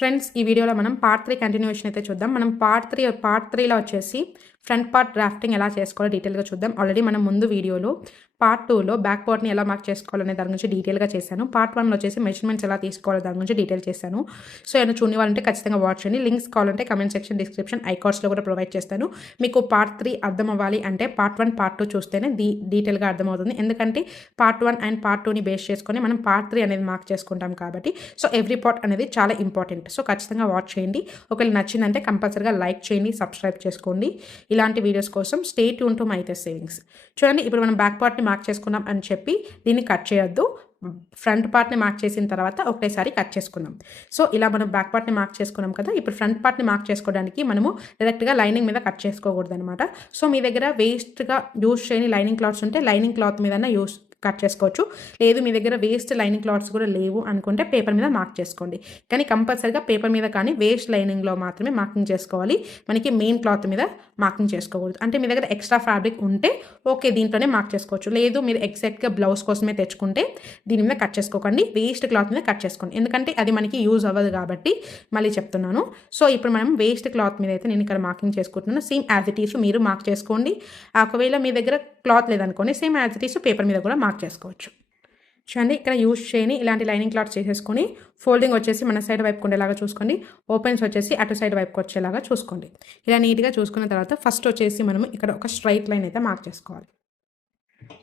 Friends ఈ వీడియోలో మనం పార్ట్ 3 కంటిన్యూషన్ అయితే చూద్దాం. మనం పార్ట్ 3లో వచ్చేసి ఫ్రంట్ పార్ట్ డ్రాఫ్టింగ్ ఎలా చేసుకోవాలో డీటెయిల్గా చూద్దాం. ఆల్రెడీ మనం ముందు వీడియోలో పార్ట్ 2లో బ్యాక్ పార్ట్ని ఎలా మార్క్ చేసుకోవాలనే దాని గురించి డీటెయిల్గా చేశాను. పార్ట్ 1లో వచ్చేసి మెజర్మెంట్స్ ఎలా తీసుకోవాలో దాని గురించి డీటెయిల్ చేశాను. సో ఏమైనా చూడని వాళ్ళంటే ఖచ్చితంగా వాచ్ చేయండి. లింక్స్ కావాలంటే కమెంట్ సెక్షన్, డిస్క్రిప్షన్, ఐకార్డ్స్లో కూడా ప్రొవైడ్ చేస్తాను. మీకు పార్ట్ 3 అర్థం అవ్వాలి అంటే పార్ట్ 1, పార్ట్ 2 చూస్తేనే డీటెయిల్గా అర్థమవుతుంది. ఎందుకంటే పార్ట్ 1 అండ్ పార్ట్ 2ని బేస్ చేసుకొని మనం పార్ట్ 3 అనేది మార్క్ చేసుకుంటాం కాబట్టి సో ఎవ్రీ పార్ట్ అనేది చాలా ఇంపార్టెంట్. సో ఖచ్చితంగా వాచ్ చేయండి. ఒకవేళ నచ్చిందంటే కంపల్సరీగా లైక్ చేయండి, సబ్స్క్రైబ్ చేసుకోండి. ఇలాంటి వీడియోస్ కోసం స్టే ట్యూన్ టు మైథెస్ సేవింగ్స్. చూడండి, ఇప్పుడు మనం బ్యాక్ పార్ట్ని మార్క్ చేసుకున్నాం అని చెప్పి దీన్ని కట్ చేయొద్దు. ఫ్రంట్ పార్ట్ని మార్క్ చేసిన తర్వాత ఒకటేసారి కట్ చేసుకుందాం. సో ఇలా మనం బ్యాక్ పార్ట్ని మార్క్ చేసుకున్నాం కదా, ఇప్పుడు ఫ్రంట్ పార్ట్ని మార్క్ చేసుకోవడానికి మనము డైరెక్ట్గా లైనింగ్ మీద కట్ చేసుకోకూడదు అనమాట. సో మీ దగ్గర వేస్ట్గా యూస్ చేయని లైనింగ్ క్లాత్స్ ఉంటే లైనింగ్ క్లాత్ మీద కట్ చేసుకోవచ్చు. లేదు మీ దగ్గర వేస్ట్ లైనింగ్ క్లాత్స్ కూడా లేవు అనుకుంటే పేపర్ మీద మార్క్ చేసుకోండి. కానీ కంపల్సరీగా పేపర్ మీద కానీ వేస్ట్ లైనింగ్లో మాత్రమే మార్కింగ్ చేసుకోవాలి. మనకి మెయిన్ క్లాత్ మీద మార్కింగ్ చేసుకోకూడదు. అంటే మీ దగ్గర ఎక్స్ట్రా ఫ్యాబ్రిక్ ఉంటే ఓకే దీంట్లోనే మార్క్ చేసుకోవచ్చు. లేదు మీరు ఎగ్జాక్ట్గా బ్లౌజ్ కోసమే తెచ్చుకుంటే దీని మీద కట్ చేసుకోకండి, వేస్ట్ క్లాత్ మీద కట్ చేసుకోండి. ఎందుకంటే అది మనకి యూజ్ అవ్వదు కాబట్టి మళ్ళీ చెప్తున్నాను. సో ఇప్పుడు మనం వేస్ట్ క్లాత్ మీద అయితే నేను ఇక్కడ మార్కింగ్ చేసుకుంటున్నాను. సేమ్ యాజ్ ఇట్ ఈస్ మీరు మార్క్ చేసుకోండి. ఒకవేళ మీ దగ్గర క్లాత్ లేదనుకోండి same as it is paper మీద కూడా మార్క్ చేసుకోవచ్చు. చూడండి, ఇక్కడ యూజ్ చేయని ఇలాంటి లైనింగ్ క్లాత్ చేసేసుకొని ఫోల్డింగ్ వచ్చేసి మన సైడ్ వైపుకు ఉండేలాగా చూసుకోండి. ఓపెన్స్ వచ్చేసి అటు సైడ్ వైపుకి వచ్చేలాగా చూసుకోండి. ఇలా నీట్గా చూసుకున్న తర్వాత ఫస్ట్ వచ్చేసి మనము ఇక్కడ ఒక స్ట్రైట్ లైన్ అయితే మార్క్ చేసుకోవాలి.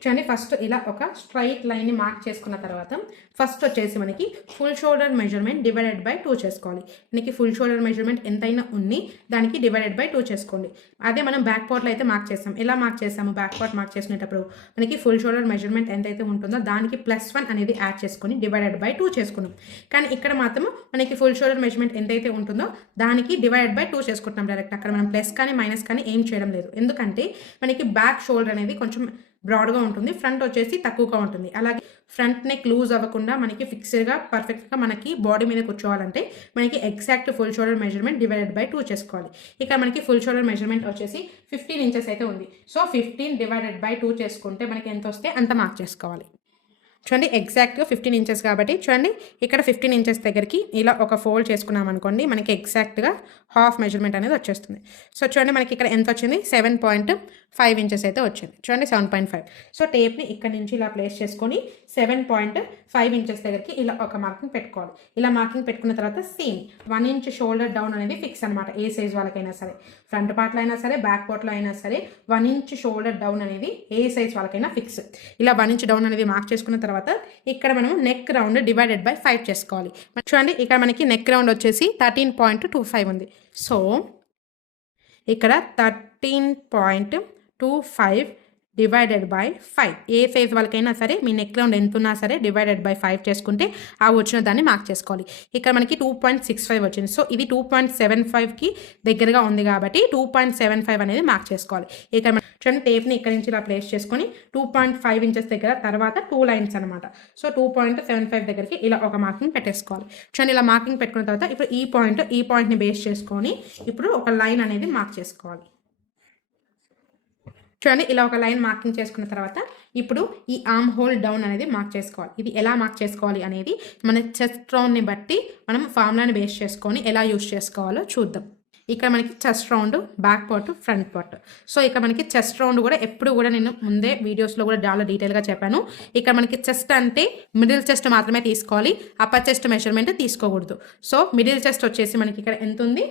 చూడండి, ఫస్ట్ ఇలా ఒక స్ట్రైట్ లైన్ని మార్క్ చేసుకున్న తర్వాత ఫస్ట్ వచ్చేసి మనకి full shoulder measurement divided by 2 చేసుకోవాలి. మనకి ఫుల్ షోల్డర్ మెజర్మెంట్ ఎంతైనా ఉంది దానికి డివైడెడ్ బై 2 చేసుకోండి. అదే మనం బ్యాక్ పార్ట్లో అయితే మార్క్ చేస్తాం. ఎలా మార్క్ చేస్తాము? బ్యాక్ పార్ట్ మార్క్ చేసుకునేటప్పుడు మనకి ఫుల్ షోల్డర్ మెజర్మెంట్ ఎంతైతే ఉంటుందో దానికి +1 అనేది యాడ్ చేసుకొని డివైడెడ్ బై 2 చేసుకున్నాం. కానీ ఇక్కడ మాత్రం మనకి ఫుల్ షోల్డర్ మెజర్మెంట్ ఎంతైతే ఉంటుందో దానికి డివైడెడ్ బై 2 చేసుకుంటున్నాం డైరెక్ట్. అక్కడ మనం ప్లస్ కానీ మైనస్ కానీ ఏం చేయడం లేదు. ఎందుకంటే మనకి బ్యాక్ షోల్డర్ అనేది కొంచెం బ్రాడ్గా ఉంటుంది, ఫ్రంట్ వచ్చేసి తక్కువగా ఉంటుంది. అలాగే ఫ్రంట్ నెక్ లూజ్ అవ్వకుండా మనకి ఫిక్స్డ్గా పర్ఫెక్ట్గా మనకి బాడీ మీద కూర్చోవాలంటే మనకి exact full shoulder measurement divided by 2 చేసుకోవాలి. ఇక్కడ మనకి ఫుల్ షోల్డర్ మెజర్మెంట్ వచ్చేసి 15 ఇంచెస్ అయితే ఉంది. సో 15 డివైడెడ్ బై 2 చేసుకుంటే మనకి ఎంత వస్తే అంత మార్క్ చేసుకోవాలి. చూడండి, ఎగ్జాక్ట్గా 15 ఇంచెస్ కాబట్టి చూడండి ఇక్కడ 15 ఇంచెస్ దగ్గరికి ఇలా ఒక ఫోల్డ్ చేసుకున్నాం అనుకోండి మనకి ఎగ్జాక్ట్గా హాఫ్ మెజర్మెంట్ అనేది వచ్చేస్తుంది. సో చూడండి మనకి ఇక్కడ ఎంత వచ్చింది? 7.5 ఇంచెస్ అయితే వచ్చింది. చూడండి 7.5. సో టేప్ని ఇక్కడ నుంచి ఇలా ప్లేస్ చేసుకొని 7.5 ఇంచెస్ దగ్గరికి ఇలా ఒక మార్కింగ్ పెట్టుకోవాలి. ఇలా మార్కింగ్ పెట్టుకున్న తర్వాత సేమ్ 1 ఇంచ్ షోల్డర్ డౌన్ అనేది ఫిక్స్ అనమాట. ఏ సైజ్ వాళ్ళకైనా సరే, ఫ్రంట్ పార్ట్లో అయినా సరే బ్యాక్ పార్ట్లో అయినా సరే 1 ఇంచ్ షోల్డర్ డౌన్ అనేది ఏ సైజ్ వాళ్ళకైనా ఫిక్స్. ఇలా 1 ఇంచ్ డౌన్ అనేది మార్క్ చేసుకున్న తర్వాత ఇక్కడ మనం నెక్ రౌండ్ డివైడెడ్ బై 5 చేసుకోవాలి. చూడండి ఇక్కడ మనకి నెక్ రౌండ్ వచ్చేసి 13.25 ఉంది. సో ఇక్కడ 13.25 డివైడెడ్ బై 5 ఏ సైజ్ వాళ్ళకైనా సరే మీ నెక్ రౌండ్ ఎంత ఉన్నా సరే డివైడెడ్ బై 5 చేసుకుంటే ఆ వచ్చిన దాన్ని మార్క్ చేసుకోవాలి. ఇక్కడ మనకి 2.65 వచ్చింది. సో ఇది 2.75కి దగ్గరగా ఉంది కాబట్టి 2.75 అనేది మార్క్ చేసుకోవాలి. ఇక్కడ చూడండి టేప్ని ఇక్కడ నుంచి ఇలా ప్లేస్ చేసుకొని 2.5 ఇంచెస్ దగ్గర తర్వాత 2 లైన్స్ అనమాట. సో 2.75 దగ్గరికి ఇలా ఒక మార్కింగ్ పెట్టేసుకోవాలి. చూడండి ఇలా మార్కింగ్ పెట్టుకున్న తర్వాత ఇప్పుడు ఈ పాయింట్ని బేస్ చేసుకొని ఇప్పుడు ఒక లైన్ అనేది మార్క్ చేసుకోవాలి. చూడండి ఇలా ఒక లైన్ మార్కింగ్ చేసుకున్న తర్వాత ఇప్పుడు ఈ ఆర్మ్ హోల్ డౌన్ అనేది మార్క్ చేసుకోవాలి. ఇది ఎలా మార్క్ చేసుకోవాలి అనేది మన చెస్ట్ రౌండ్ని బట్టి మనం ఫార్ములాని బేస్ చేసుకొని ఎలా యూజ్ చేసుకోవాలో చూద్దాం. ఇక్కడ మనకి chest round, back part, front part. So ఇక్కడ మనకి చెస్ట్ రౌండ్ కూడా ఎప్పుడు కూడా నేను ముందే వీడియోస్లో కూడా చాలా డీటెయిల్గా చెప్పాను. ఇక్కడ మనకి చెస్ట్ అంటే మిడిల్ చెస్ట్ మాత్రమే తీసుకోవాలి, అప్పర్ చెస్ట్ మెజర్మెంట్ తీసుకోకూడదు. సో మిడిల్ చెస్ట్ వచ్చేసి మనకి ఇక్కడ ఎంత ఉంది?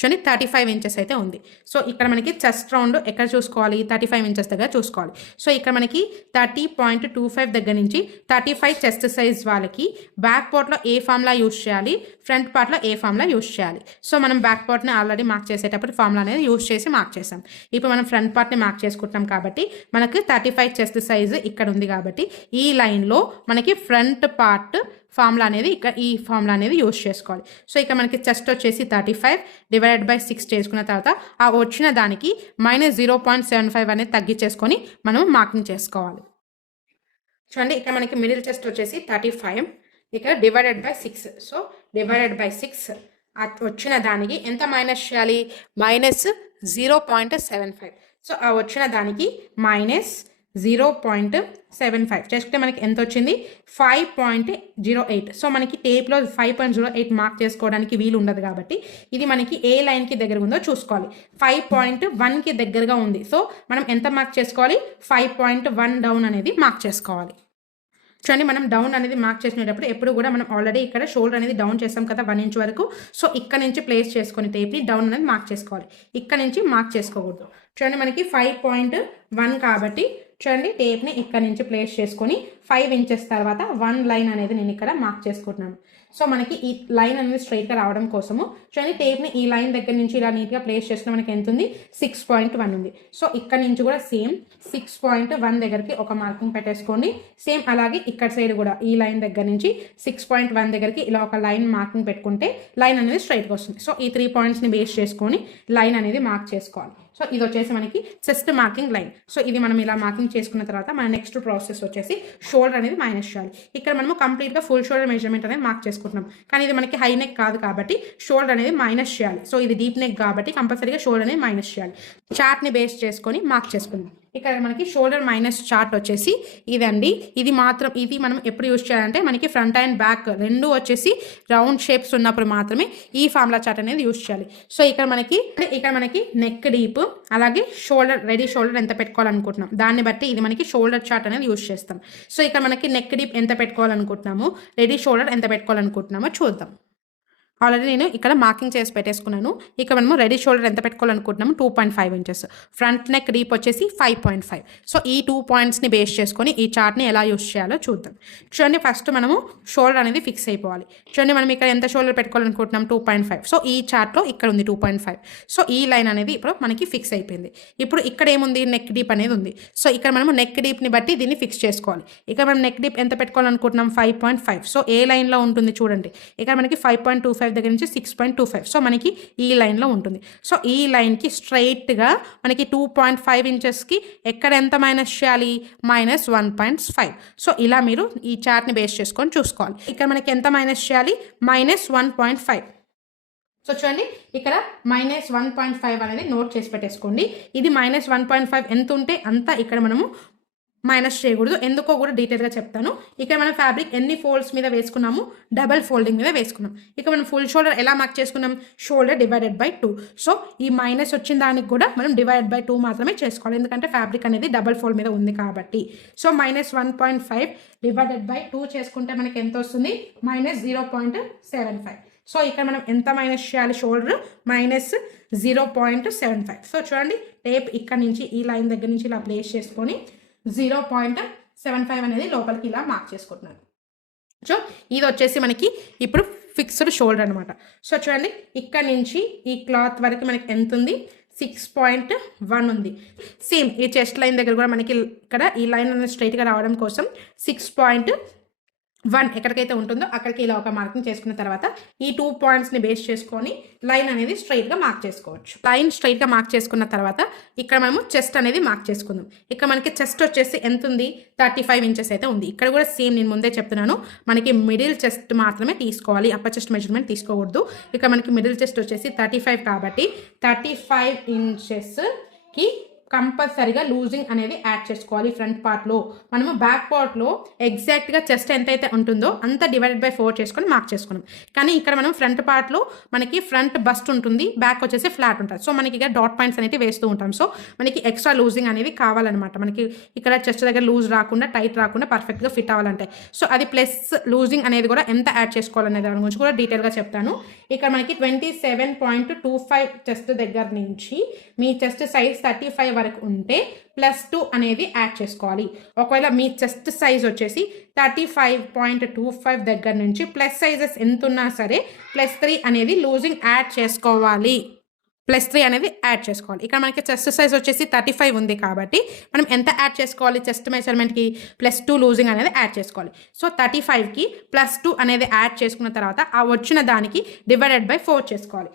చూడండి 35 ఇంచెస్ అయితే ఉంది. సో ఇక్కడ మనకి చెస్ట్ రౌండ్ ఎక్కడ చూసుకోవాలి? 35 ఇంచెస్ దగ్గర చూసుకోవాలి. సో ఇక్కడ మనకి 30.25 దగ్గర నుంచి 35 చెస్ట్ సైజ్ వాళ్ళకి బ్యాక్ పార్ట్లో ఏ ఫార్ములా యూజ్ చేయాలి, ఫ్రంట్ పార్ట్లో ఏ ఫార్ములా యూజ్ చేయాలి. సో మనం బ్యాక్ పార్ట్ని ఆల్రెడీ మార్క్ చేసేటప్పుడు ఫార్ములా అనేది యూజ్ చేసి మార్క్ చేసాం. ఇప్పుడు మనం ఫ్రంట్ పార్ట్ని మార్క్ చేసుకుంటాం కాబట్టి మనకి 35 చెస్ట్ సైజు ఇక్కడ ఉంది కాబట్టి ఈ లైన్లో మనకి ఫ్రంట్ పార్ట్ ఫార్ములా అనేది ఇక్కడ ఈ ఫార్ములా అనేది యూజ్ చేసుకోవాలి. సో ఇక్కడ మనకి చెస్ట్ వచ్చేసి 35 డివైడెడ్ బై 6 చేసుకున్న తర్వాత ఆ వచ్చిన దానికి -0.75 అనేది తగ్గించేసుకొని మనం మార్కింగ్ చేసుకోవాలి. చూడండి ఇక్కడ మనకి మిడిల్ చెస్ట్ వచ్చేసి 35 ఇక్కడ divided by 6. So divided by 6 వచ్చిన దానికి ఎంత మైనస్ చేయాలి? -0.75. సో ఆ వచ్చిన దానికి 0.75 చేసుకుంటే మనకి ఎంత వచ్చింది 5.08. సో మనకి టేప్లో 5.08 మార్క్ చేసుకోవడానికి వీలు ఉండదు కాబట్టి ఇది మనకి ఏ లైన్కి దగ్గర ఉందో చూసుకోవాలి. 5.1కి దగ్గరగా ఉంది. సో మనం ఎంత మార్క్ చేసుకోవాలి 5.1 డౌన్ అనేది మార్క్ చేసుకోవాలి. చూడండి మనం డౌన్ అనేది మార్క్ చేసినప్పుడు ఎప్పుడు కూడా మనం ఆల్రెడీ ఇక్కడ షోల్డర్ అనేది డౌన్ చేస్తాం కదా 1 ఇంచ్ వరకు. సో ఇక్కడ నుంచి ప్లేస్ చేసుకొని టేప్ని డౌన్ అనేది మార్క్ చేసుకోవాలి. ఇక్కడ నుంచి మార్క్ చేసుకోకూడదు. చూడండి మనకి 5.1 కాబట్టి చూడండి టేప్ని ఇక్కడ నుంచి ప్లేస్ చేసుకొని 5 ఇంచెస్ తర్వాత 1 లైన్ అనేది నేను ఇక్కడ మార్క్ చేసుకుంటున్నాను. సో మనకి ఈ లైన్ అనేది స్ట్రైట్గా రావడం కోసము చూడండి టేప్ని ఈ లైన్ దగ్గర నుంచి ఇలా నీట్గా ప్లేస్ చేస్తే మనకి ఎంత ఉంది 6.1 ఉంది. సో ఇక్కడ నుంచి కూడా సేమ్ 6.1 దగ్గరికి ఒక మార్కింగ్ పెట్టేసుకోండి. సేమ్ అలాగే ఇక్కడ సైడ్ కూడా ఈ లైన్ దగ్గర నుంచి 6.1 దగ్గరికి ఇలా ఒక లైన్ మార్కింగ్ పెట్టుకుంటే లైన్ అనేది స్ట్రైట్గా వస్తుంది. సో ఈ 3 పాయింట్స్ని బేస్ చేసుకొని లైన్ అనేది మార్క్ చేసుకోవాలి. సో ఇది వచ్చేసి మనకి చెస్ట్ మార్కింగ్ లైన్. సో ఇది మనం ఇలా మార్కింగ్ చేసుకున్న తర్వాత మన నెక్స్ట్ ప్రాసెస్ వచ్చేసి షోల్డర్ అనేది మైనస్ చేయాలి. ఇక్కడ మనము కంప్లీట్గా ఫుల్ షోల్డర్ మెజర్మెంట్ అనేది మార్క్ చేసుకుంటున్నాం. కానీ ఇది మనకి హై నెక్ కాదు కాబట్టి షోల్డర్ అనేది మైనస్ చేయాలి. సో ఇది డీప్ నెక్ కాబట్టి కంపల్సరీగా షోల్డర్ అనేది మైనస్ చేయాలి. చార్ట్ని బేస్ చేసుకొని మార్క్ చేసుకుందాం. ఇక్కడ మనకి షోల్డర్ మైనస్ చార్ట్ వచ్చేసి ఇదండి. ఇది మనం ఎప్పుడు యూజ్ చేయాలంటే మనకి ఫ్రంట్ అండ్ బ్యాక్ రెండు వచ్చేసి రౌండ్ షేప్స్ ఉన్నప్పుడు మాత్రమే ఈ ఫార్ములా చార్ట్ అనేది యూజ్ చేయాలి. సో ఇక్కడ మనకి నెక్ డీప్ అలాగే రెడీ షోల్డర్ ఎంత పెట్టుకోవాలనుకుంటున్నాం దాన్ని బట్టి ఇది మనకి షోల్డర్ చార్ట్ అనేది యూజ్ చేస్తాం. సో ఇక్కడ మనకి నెక్ డీప్ ఎంత పెట్టుకోవాలనుకుంటున్నాము, రెడీ షోల్డర్ ఎంత పెట్టుకోవాలనుకుంటున్నామో చూద్దాం. ఆల్రెడీ నేను ఇక్కడ మార్కింగ్ చేసి పెట్టేసుకున్నాను. ఇక్కడ మనము రెడీ షోల్డర్ ఎంత పెట్టుకోవాలనుకుంటున్నాము 2.5 ఇంచెస్, ఫ్రంట్ నెక్ డీప్ వచ్చేసి 5.5. సో ఈ 2 పాయింట్స్ని బేస్ చేసుకొని ఈ చార్ట్ని ఎలా యూస్ చేయాలో చూద్దాం. చూడండి ఫస్ట్ మనము షోల్డర్ అనేది ఫిక్స్ అయిపోవాలి. చూడండి మనం ఇక్కడ ఎంత షోల్డర్ పెట్టుకోవాలనుకుంటున్నాం 2.5. సో ఈ చార్ట్లో ఇక్కడ ఉంది 2.5. సో ఈ లైన్ అనేది ఇప్పుడు మనకి ఫిక్స్ అయిపోయింది. ఇప్పుడు ఇక్కడ ఏముంది నెక్ డీప్ అనేది ఉంది. సో ఇక్కడ మనము నెక్ డీప్ని బట్టి దీన్ని ఫిక్స్ చేసుకోవాలి. ఇక్కడ మనం నెక్ డీప్ ఎంత పెట్టుకోవాలనుకుంటున్నాం 5.5. సో ఏ లైన్లో ఉంటుంది చూడండి, ఇక్కడ మనకి 5.25 దగ్గర నుంచి 6.25. సో మనకి ఈ లైన్లో ఉంటుంది. సో ఈ లైన్కి స్ట్రైట్గా మనకి 2.5 ఇంచెస్కి ఎక్కడ ఎంత మైనస్ చేయాలి -1.5. సో ఇలా మీరు ఈ చార్ట్ని బేస్ చేసుకొని చూసుకోవాలి. ఇక్కడ మనకి ఎంత మైనస్ చేయాలి -1.5. సో చూడండి ఇక్కడ -1.5 అనేది నోట్ చేసి పెట్టేసుకోండి. ఇది -1.5 ఎంత ఉంటే అంత ఇక్కడ మనము మైనస్ చేయకూడదు. ఎందుకో కూడా డీటెయిల్గా చెప్తాను. ఇక్కడ మనం ఫ్యాబ్రిక్ ఎన్ని ఫోల్డ్స్ మీద వేసుకున్నాము, డబల్ ఫోల్డింగ్ మీద వేసుకున్నాం. ఇక మనం ఫుల్ షోల్డర్ ఎలా మార్క్ చేసుకున్నాం, షోల్డర్ డివైడెడ్ బై 2. సో ఈ మైనస్ వచ్చిన దానికి కూడా మనం డివైడెడ్ బై 2 మాత్రమే చేసుకోవాలి, ఎందుకంటే ఫ్యాబ్రిక్ అనేది డబల్ ఫోల్డ్ మీద ఉంది కాబట్టి. సో -1.5 డివైడెడ్ బై 2 చేసుకుంటే మనకి ఎంత వస్తుంది -0.75. సో ఇక్కడ మనం ఎంత మైనస్ చేయాలి షోల్డర్ -0.75. సో చూడండి టేప్ ఇక్కడ నుంచి ఈ లైన్ దగ్గర నుంచి ఇలా ప్లేస్ చేసుకొని 0.75 అనేది లోపలికి ఇలా మార్క్ చేసుకుంటున్నాను. సో ఇది వచ్చేసి మనకి ఇప్పుడు ఫిక్స్డ్ షోల్డర్ అనమాట. సో చూడండి ఇక్కడ నుంచి ఈ క్లాత్ వరకు మనకి ఎంత ఉంది 6.1 ఉంది. సేమ్ ఈ చెస్ట్ లైన్ దగ్గర కూడా మనకి ఇక్కడ ఈ లైన్ అనేది స్ట్రైట్గా రావడం కోసం 6.1 ఎక్కడికైతే ఉంటుందో అక్కడికి ఇలా ఒక మార్కింగ్ చేసుకున్న తర్వాత ఈ 2 పాయింట్స్ని బేస్ చేసుకొని లైన్ అనేది స్ట్రైట్గా మార్క్ చేసుకోవచ్చు. లైన్ స్ట్రైట్గా మార్క్ చేసుకున్న తర్వాత ఇక్కడ మనము చెస్ట్ అనేది మార్క్ చేసుకుందాం. ఇక్కడ మనకి చెస్ట్ వచ్చేసి ఎంత ఉంది 35 ఇంచెస్ అయితే ఉంది. ఇక్కడ కూడా సేమ్ నేను ముందే చెప్తున్నాను, మనకి మిడిల్ చెస్ట్ మాత్రమే తీసుకోవాలి, అప్పర్ చెస్ట్ మెజర్మెంట్ తీసుకోకూడదు. ఇక్కడ మనకి మిడిల్ చెస్ట్ వచ్చేసి 35 కాబట్టి 35 ఇంచెస్కి కంపల్సరీగా లూజింగ్ అనేది యాడ్ చేసుకోవాలి. ఫ్రంట్ పార్ట్లో మనము బ్యాక్ పార్ట్లో ఎగ్జాక్ట్గా చెస్ట్ ఎంతైతే ఉంటుందో అంత డివైడెడ్ బై 4 చేసుకొని మార్క్ చేసుకున్నాం. కానీ ఇక్కడ మనం ఫ్రంట్ పార్ట్లో మనకి ఫ్రంట్ బస్ట్ ఉంటుంది, బ్యాక్ వచ్చేసి ఫ్లాట్ ఉంటుంది. సో మనకి ఇక్కడ డాట్ పాయింట్స్ అనేవి వేస్తూ ఉంటాం. సో మనకి ఎక్స్ట్రా లూజింగ్ అనేది కావాలన్నమాట. మనకి ఇక్కడ చెస్ట్ దగ్గర లూజ్ రాకుండా టైట్ రాకుండా పర్ఫెక్ట్గా ఫిట్ అవ్వాలంటే సో అది ప్లస్ లూజింగ్ అనేది కూడా ఎంత యాడ్ చేసుకోవాలనే దాని గురించి కూడా డీటెయిల్గా చెప్తాను. ఇక్కడ మనకి 27.25 చెస్ట్ దగ్గర నుంచి మీ చెస్ట్ సైజ్ 35 వరకు ఉంటే +2 అనేది యాడ్ చేసుకోవాలి. ఒకవేళ మీ చెస్ట్ సైజ్ వచ్చేసి 35.25 దగ్గర నుంచి ప్లస్ సైజెస్ ఎంత ఉన్నా సరే +3 అనేది లూజింగ్ యాడ్ చేసుకోవాలి. +3 అనేది యాడ్ చేసుకోవాలి. ఇక్కడ మనకి చెస్ట్ సైజ్ వచ్చేసి 35 ఉంది కాబట్టి మనం ఎంత యాడ్ చేసుకోవాలి చెస్ట్ మెజర్మెంట్కి +2 లూజింగ్ అనేది యాడ్ చేసుకోవాలి. సో 35కి +2 అనేది యాడ్ చేసుకున్న తర్వాత ఆ వచ్చిన దానికి డివైడెడ్ బై 4 చేసుకోవాలి.